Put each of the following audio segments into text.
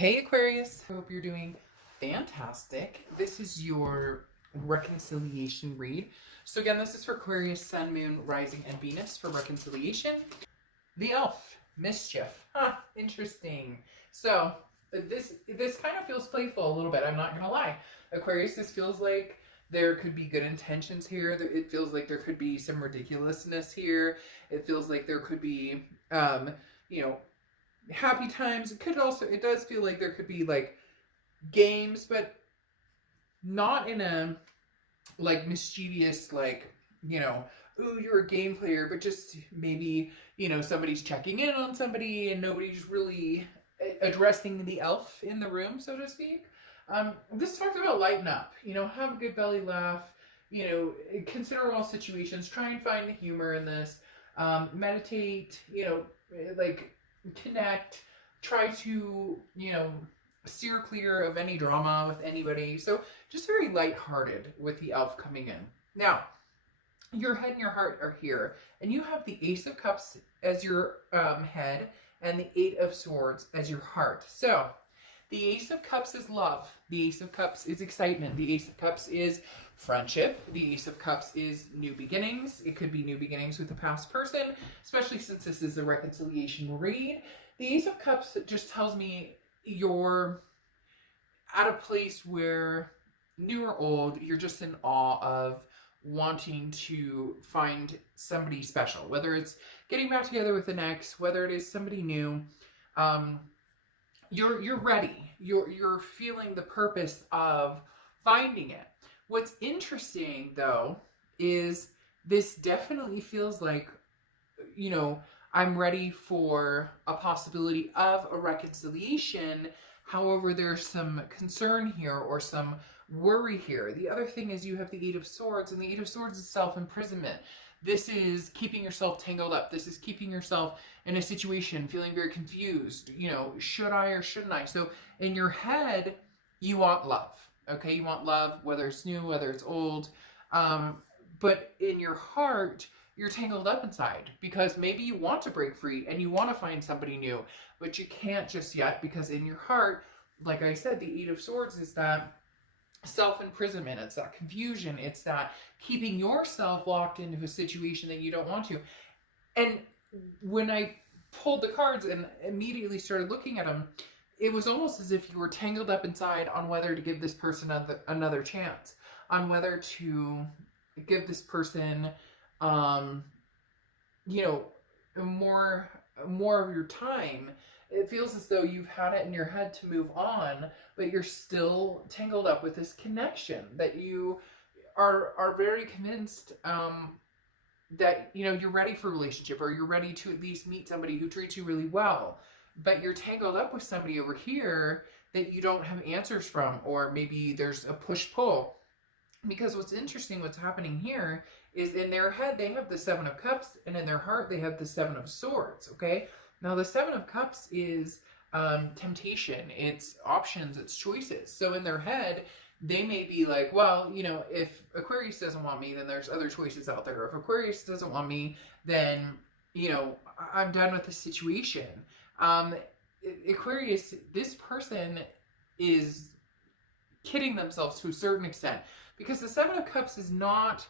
Hey Aquarius, I hope you're doing fantastic. This is your reconciliation read. So again, this is for Aquarius, Sun, Moon, Rising, and Venus for reconciliation. The Elf, Mischief. Interesting. So this kind of feels playful a little bit, I'm not gonna lie. Aquarius, this feels like there could be good intentions here. It feels like there could be some ridiculousness here. It feels like there could be, you know, happy times. It does feel like there could be like games, but not in a like mischievous, like, ooh, you're a game player, but just maybe, somebody's checking in on somebody and nobody's really addressing the elf in the room, so to speak. This talks about lighten up, have a good belly laugh, consider all situations, try and find the humor in this, meditate, like connect, try to, steer clear of any drama with anybody. So just very lighthearted with the elf coming in. Now, your head and your heart are here, and you have the Ace of Cups as your head and the Eight of Swords as your heart. So the Ace of Cups is love. The Ace of Cups is excitement. The Ace of Cups is friendship. The Ace of Cups is new beginnings. It could be new beginnings with a past person, especially since this is a reconciliation read. The Ace of Cups just tells me you're at a place where, new or old, you're just in awe of wanting to find somebody special, whether it's getting back together with an ex, whether it is somebody new. You're ready. You're feeling the purpose of finding it. What's interesting though is this definitely feels like, I'm ready for a possibility of a reconciliation. However, there's some concern here or some worry here. The other thing is you have the Eight of Swords, and the Eight of Swords is self-imprisonment. This is keeping yourself tangled up. This is keeping yourself in a situation, feeling very confused. Should I or shouldn't I? So in your head, you want love. Okay, you want love, whether it's new, whether it's old. But in your heart, you're tangled up inside because maybe you want to break free and you want to find somebody new, but you can't just yet because in your heart, like I said, the Eight of Swords is that self-imprisonment. It's that confusion. It's that keeping yourself locked into a situation that you don't want to. And when I pulled the cards and immediately started looking at them, it was almost as if you were tangled up inside on whether to give this person another chance, on whether to give this person more of your time. It feels as though you've had it in your head to move on, but you're still tangled up with this connection that you are very convinced that you're ready for a relationship, or you're ready to at least meet somebody who treats you really well, but you're tangled up with somebody over here that you don't have answers from, or maybe there's a push-pull. Because what's interesting, what's happening here is in their head, they have the Seven of Cups, and in their heart, they have the Seven of Swords, okay? Now, the Seven of Cups is temptation, it's options, it's choices. So in their head, they may be like, well, if Aquarius doesn't want me, then there's other choices out there. If Aquarius doesn't want me, then, I'm done with the situation. Aquarius, this person is kidding themselves to a certain extent, because the Seven of Cups is not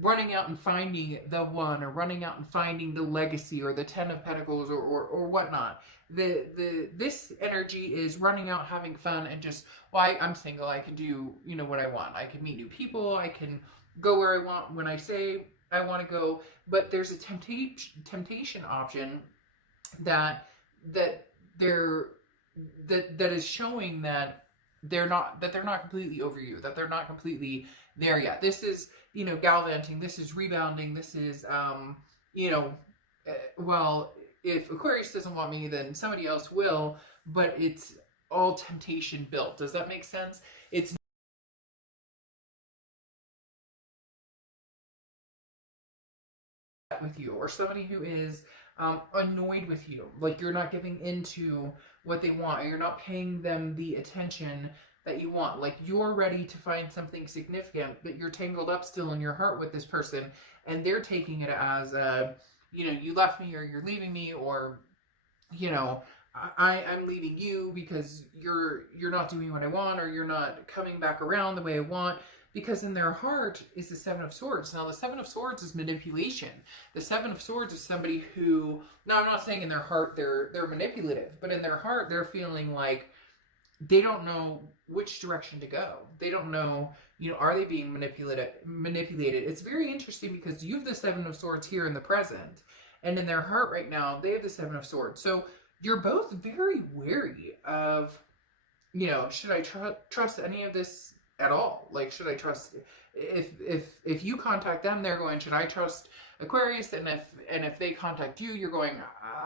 running out and finding the one, or running out and finding the legacy, or the Ten of Pentacles, or whatnot. This energy is running out, having fun, and just, well, I'm single, I can do what I want. I can meet new people, I can go where I want when I say I want to go. But there's a temptation option that is showing that they're not completely over you, that they're not completely there yet. This is, gallivanting, this is rebounding, this is, well, if Aquarius doesn't want me, then somebody else will, but it's all temptation built. Does that make sense? It's with you, or somebody who is annoyed with you, like you're not giving into what they want, or you're not paying them the attention that you want. Like you're ready to find something significant, but you're tangled up still in your heart with this person, and they're taking it as you left me, or you're leaving me, or I'm leaving you because you're not doing what I want, or you're not coming back around the way I want. Because in their heart is the Seven of Swords. Now, the Seven of Swords is manipulation. The Seven of Swords is somebody who, now I'm not saying in their heart they're manipulative, but in their heart they're feeling like they don't know which direction to go. They don't know, are they being manipulated? It's very interesting because you have the Seven of Swords here in the present, and in their heart right now, they have the Seven of Swords. So you're both very wary of, should I trust any of this at all? Like, should I trust, if you contact them, they're going, should I trust Aquarius? And if they contact you, you're going,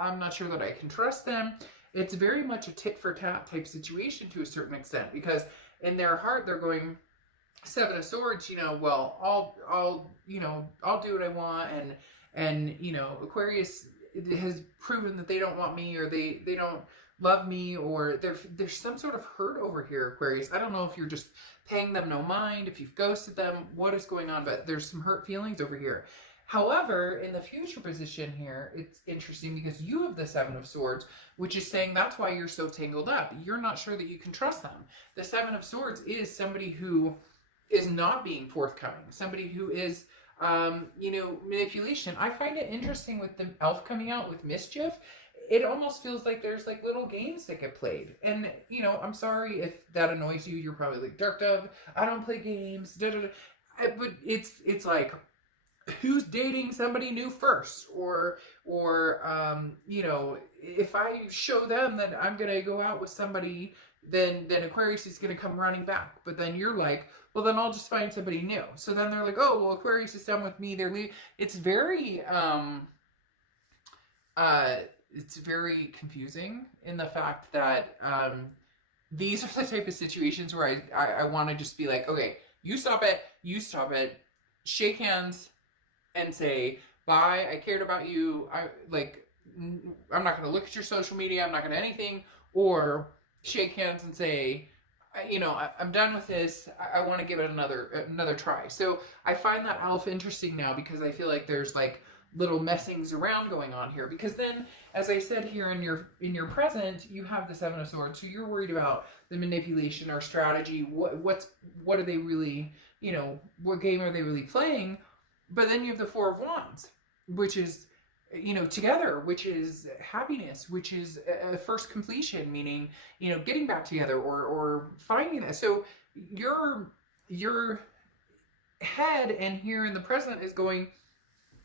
I'm not sure that I can trust them. It's very much a tit for tat type situation to a certain extent, because in their heart they're going, Seven of Swords, well, I'll do what I want, and Aquarius has proven that they don't want me, or they don't love me, or there's some sort of hurt over here, Aquarius. I don't know if you're just paying them no mind, if you've ghosted them, what is going on, but there's some hurt feelings over here. However, in the future position here, it's interesting because you have the Seven of Swords, which is saying that's why you're so tangled up. You're not sure that you can trust them. The Seven of Swords is somebody who is not being forthcoming, somebody who is, manipulation. I find it interesting with the elf coming out with mischief. It almost feels like there's like little games that get played. And, I'm sorry if that annoys you. You're probably like, Dark Dove, I don't play games. Da, da, da. But it's like, who's dating somebody new first? Or if I show them that I'm going to go out with somebody, then Aquarius is going to come running back. But then you're like, well, then I'll just find somebody new. So then they're like, oh, well, Aquarius is done with me. They're leaving. It's very, it's very confusing in the fact that these are the type of situations where I want to just be like, okay, you stop it, shake hands, and say, bye, I cared about you, I'm not going to look at your social media, I'm not going to anything, or shake hands and say, I'm done with this, I want to give it another try. So I find that elf interesting now, because I feel like there's like little messings around going on here, because then, as I said here, in your present, you have the Seven of Swords, so you're worried about the manipulation or strategy. What are they really, what game are they really playing? But then you have the Four of Wands, which is, together, which is happiness, which is a first completion, meaning, getting back together or finding that. So your head and here in the present is going,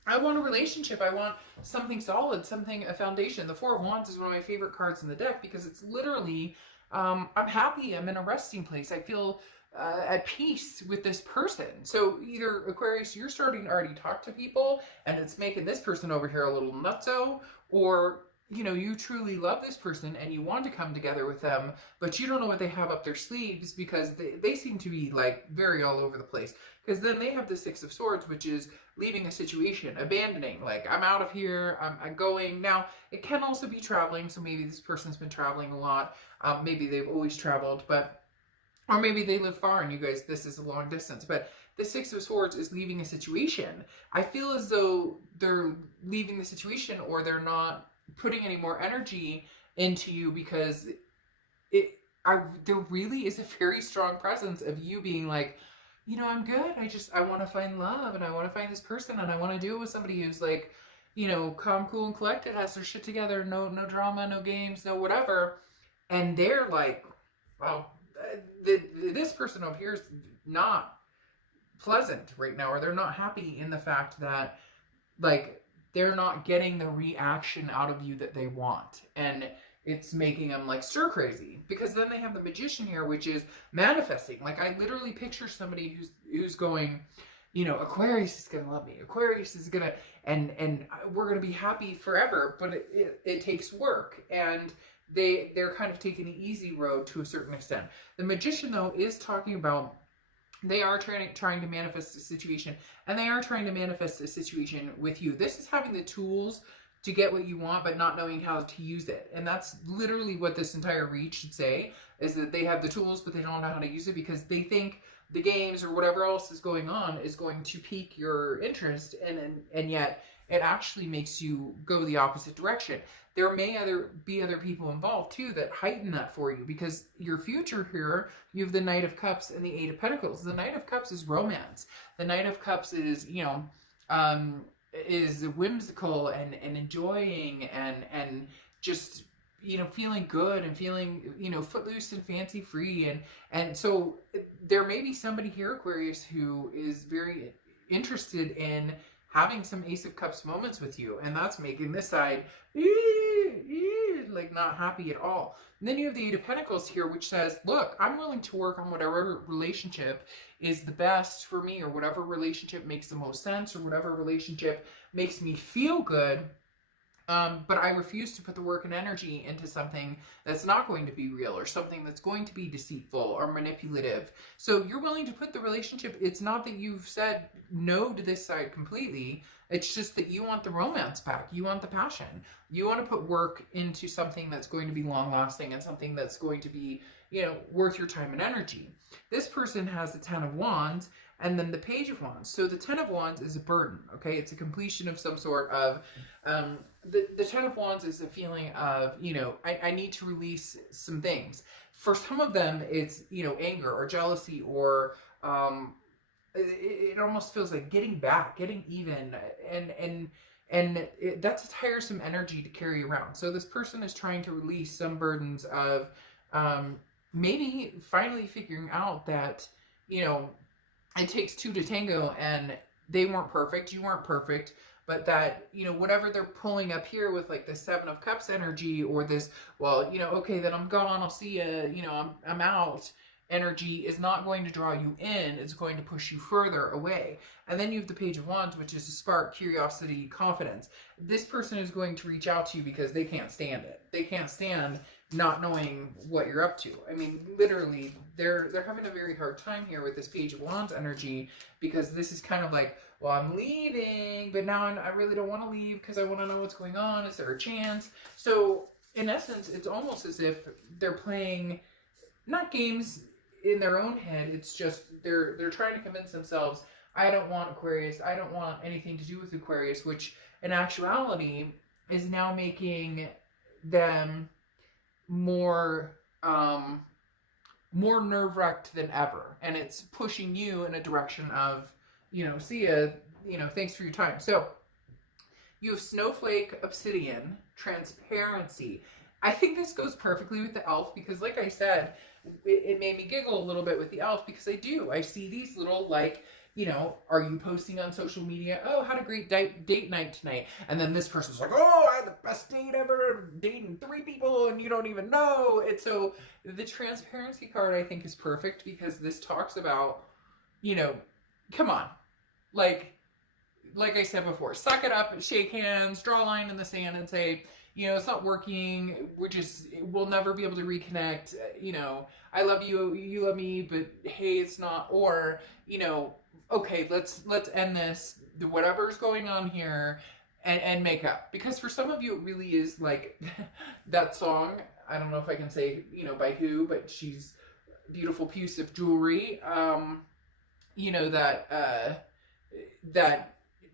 I want a relationship. I want something solid, a foundation. The Four of Wands is one of my favorite cards in the deck, because it's literally, I'm happy. I'm in a resting place. I feel at peace with this person. So either, Aquarius, you're starting to already talk to people and it's making this person over here a little nutso, or you truly love this person and you want to come together with them, but you don't know what they have up their sleeves, because they seem to be like very all over the place. Because then they have the Six of Swords, which is leaving a situation, abandoning, like, I'm out of here, I'm going. Now, it can also be traveling, so maybe this person's been traveling a lot, maybe they've always traveled, or maybe they live far and you guys, this is a long distance. But the Six of Swords is leaving a situation. I feel as though they're leaving the situation, or they're not putting any more energy into you, because there really is a very strong presence of you being like, I'm good. I want to find love, and I want to find this person, and I want to do it with somebody who's like, calm, cool, and collected, has their shit together, no drama, no games, no whatever. And they're like, well, this person over here is not pleasant right now, or they're not happy in the fact that, like, they're not getting the reaction out of you that they want, and it's making them like stir crazy. Because then they have the Magician here, which is manifesting. Like, I literally picture somebody who's going, Aquarius is gonna love me, Aquarius is gonna, and we're gonna be happy forever, but it takes work, and they're kind of taking the easy road to a certain extent. The Magician, though, is talking about, they are trying to manifest a situation, and they are trying to manifest a situation with you. This is having the tools to get what you want, but not knowing how to use it. And that's literally what this entire read should say, is that they have the tools, but they don't know how to use it, because they think the games or whatever else is going on is going to pique your interest, and yet it actually makes you go the opposite direction. There may be other people involved too that heighten that for you, because your future here, you have the Knight of Cups and the Eight of Pentacles. The Knight of Cups is romance. The Knight of Cups is, you know, is whimsical and enjoying and just, you know, feeling good and feeling, you know, footloose and fancy free. And so there may be somebody here, Aquarius, who is very interested in having some Ace of Cups moments with you, and that's making this side like not happy at all. And then you have the Eight of Pentacles here, which says, look, I'm willing to work on whatever relationship is the best for me, or whatever relationship makes the most sense, or whatever relationship makes me feel good. But I refuse to put the work and energy into something that's not going to be real, or something that's going to be deceitful or manipulative. So you're willing to put the relationship, it's not that you've said no to this side completely, it's just that you want the romance back, you want the passion, you want to put work into something that's going to be long lasting, and something that's going to be, you know, worth your time and energy. This person has the Ten of Wands, and then the Page of Wands. So the Ten of Wands is a burden, okay? It's a completion of some sort of, the Ten of Wands is a feeling of, you know, I need to release some things. For some of them, it's, you know, anger or jealousy, or it almost feels like getting back, getting even, and that's a tiresome energy to carry around. So this person is trying to release some burdens of maybe finally figuring out that, you know, it takes two to tango, and they weren't perfect, you weren't perfect, but that, you know, whatever they're pulling up here with like the Seven of Cups energy, or this, well, you know, okay, then I'm gone, I'll see you, you know, I'm out energy, is not going to draw you in, it's going to push you further away. And then you have the Page of Wands, which is a spark, curiosity, confidence. This person is going to reach out to you because they can't stand it. They can't stand not knowing what you're up to. I mean, literally, they're having a very hard time here with this Page of Wands energy, because this is kind of like, well, I'm leaving, but now I really don't want to leave because I want to know what's going on. Is there a chance? So in essence, it's almost as if they're playing not games in their own head. It's just they're trying to convince themselves, I don't want Aquarius, I don't want anything to do with Aquarius, which in actuality is now making them more nerve-wracked than ever, and it's pushing you in a direction of, you know, see ya, you know, thanks for your time. So you have Snowflake, Obsidian, Transparency. I think this goes perfectly with the Elf, because like I said, it made me giggle a little bit with the Elf, because I see these little, like, you know, are you posting on social media, oh, had a great date night tonight, and then this person's like, oh, I had the best date ever, dating 3 people and you don't even know. And so the Transparency card, I think, is perfect, because this talks about, you know, come on, like I said before, suck it up, shake hands, draw a line in the sand and say, you know, it's not working, we'll never be able to reconnect, you know, I love you, you love me, but hey, it's not, or, you know, okay, let's end this, whatever's going on here, and make up. Because for some of you, it really is like that song, I don't know if I can say, you know, by who, but she's beautiful piece of jewelry, you know, that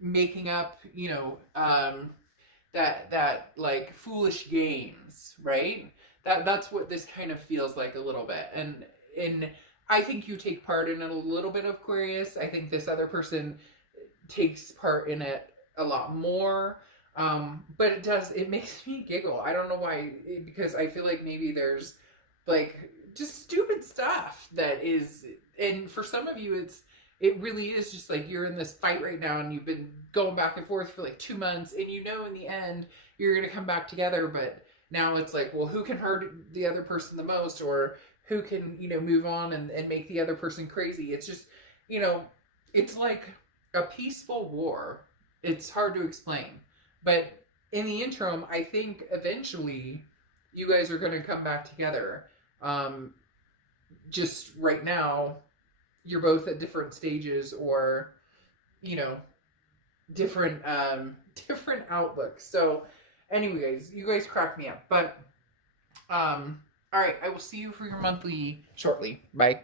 making up, you know, that like foolish games, right? That's what this kind of feels like a little bit. And I think you take part in it a little bit, Aquarius. I think this other person takes part in it a lot more. But it makes me giggle. I don't know why, because I feel like maybe there's like just stupid stuff that is, and for some of you, it really is just like you're in this fight right now, and you've been going back and forth for like 2 months, and you know in the end you're going to come back together, but now it's like, well, who can hurt the other person the most, or who can, you know, move on and make the other person crazy. It's just, you know, it's like a peaceful war. It's hard to explain. But in the interim, I think eventually you guys are going to come back together. Just right now, you're both at different stages, or, you know, different outlooks. So anyways, you guys crack me up. But, all right, I will see you for your monthly shortly. Bye.